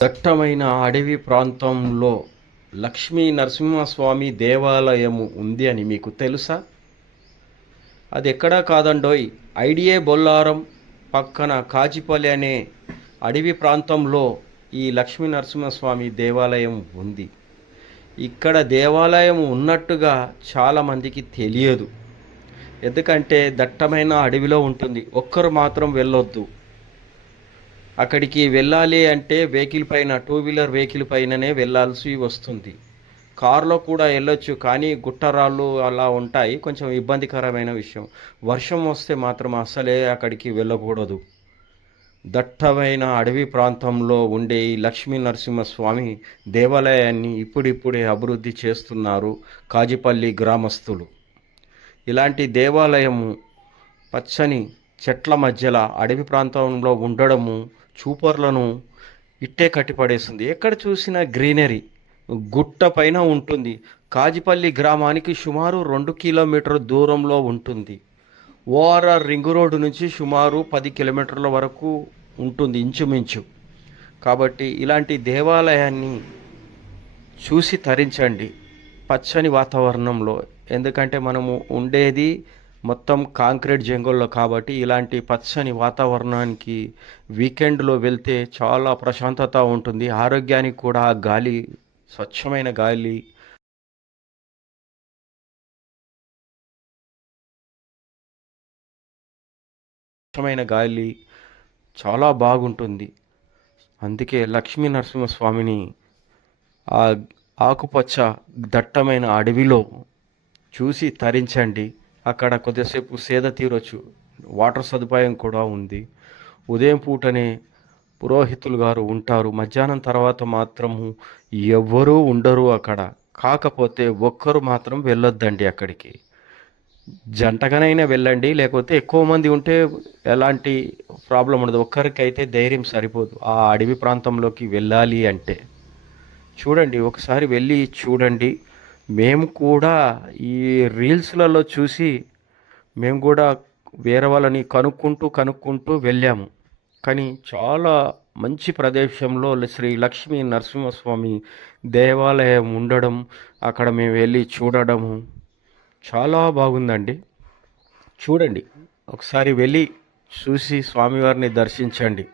దట్టమైన అడవి ప్రాంతంలో లక్ష్మీ నరసింహస్వామి దేవాలయము ఉంది అని మీకు తెలుసా? అది ఎక్కడా కాదండోయ్, ఐడిఏ బొల్లారం పక్కన కాజిపల్లి అనే అడవి ప్రాంతంలో ఈ లక్ష్మీ నరసింహస్వామి దేవాలయం ఉంది. ఇక్కడ దేవాలయం ఉన్నట్టుగా చాలామందికి తెలియదు. ఎందుకంటే దట్టమైన అడవిలో ఉంటుంది. ఒక్కరు మాత్రం వెళ్ళొద్దు. అక్కడికి వెళ్ళాలి అంటే వెహికల్ పైన, టూ వీలర్ వెహికల్ పైననే వెళ్ళాల్సి వస్తుంది. కారులో కూడా వెళ్ళొచ్చు, కానీ గుట్టరాళ్ళు అలా ఉంటాయి, కొంచెం ఇబ్బందికరమైన విషయం. వర్షం వస్తే మాత్రం అసలే అక్కడికి వెళ్ళకూడదు. దట్టమైన అడవి ప్రాంతంలో ఉండే ఈ లక్ష్మీ నరసింహస్వామి దేవాలయాన్ని ఇప్పుడిప్పుడే అభివృద్ధి చేస్తున్నారు కాజిపల్లి గ్రామస్తులు. ఇలాంటి దేవాలయము పచ్చని చెట్ల మధ్యలో అడవి ప్రాంతంలో ఉండడము చూపర్లను ఇట్టే కట్టిపడేస్తుంది. ఎక్కడ చూసినా గ్రీనరీ, గుట్ట పైన ఉంటుంది. కాజిపల్లి గ్రామానికి సుమారు 2 కిలోమీటర్ల దూరంలో ఉంటుంది. ఓఆర్ఆర్ రింగ్ రోడ్డు నుంచి సుమారు 10 కిలోమీటర్ల వరకు ఉంటుంది ఇంచుమించు. కాబట్టి ఇలాంటి దేవాలయాన్ని చూసి తరించండి పచ్చని వాతావరణంలో. ఎందుకంటే మనము ఉండేది మొత్తం కాంక్రీట్ జంగల్లో, కాబట్టి ఇలాంటి పచ్చని వాతావరణానికి వీకెండ్లో వెళ్తే చాలా ప్రశాంతత ఉంటుంది. ఆరోగ్యానికి కూడా గాలి, స్వచ్ఛమైన గాలి, స్వచ్ఛమైన గాలి చాలా బాగుంటుంది. అందుకే లక్ష్మీ నరసింహస్వామిని ఆ ఆకుపచ్చ దట్టమైన అడవిలో చూసి తరించండి. అక్కడ కొద్దిసేపు సేద తీరొచ్చు. వాటర్ సదుపాయం కూడా ఉంది. ఉదయం పూటనే పురోహితులు గారు ఉంటారు. మధ్యాహ్నం తర్వాత మాత్రము ఎవ్వరూ ఉండరు అక్కడ. కాకపోతే ఒక్కరు మాత్రం వెళ్ళొద్దండి అక్కడికి. జంటగానైనా వెళ్ళండి, లేకపోతే ఎక్కువ మంది ఉంటే ఎలాంటి ప్రాబ్లం ఉండదు. ఒక్కరికైతే ధైర్యం సరిపోదు ఆ అడవి ప్రాంతంలోకి వెళ్ళాలి అంటే. చూడండి, ఒకసారి వెళ్ళి చూడండి. మేము కూడా ఈ రీల్స్లలో చూసి మేము కూడా వేరే వాళ్ళని కనుక్కుంటూ వెళ్ళాము. కానీ చాలా మంచి ప్రదేశంలో శ్రీ లక్ష్మీ నరసింహస్వామి దేవాలయం ఉండడం, అక్కడ మేము వెళ్ళి చూడడము చాలా బాగుందండి. చూడండి, ఒకసారి వెళ్ళి చూసి స్వామివారిని దర్శించండి.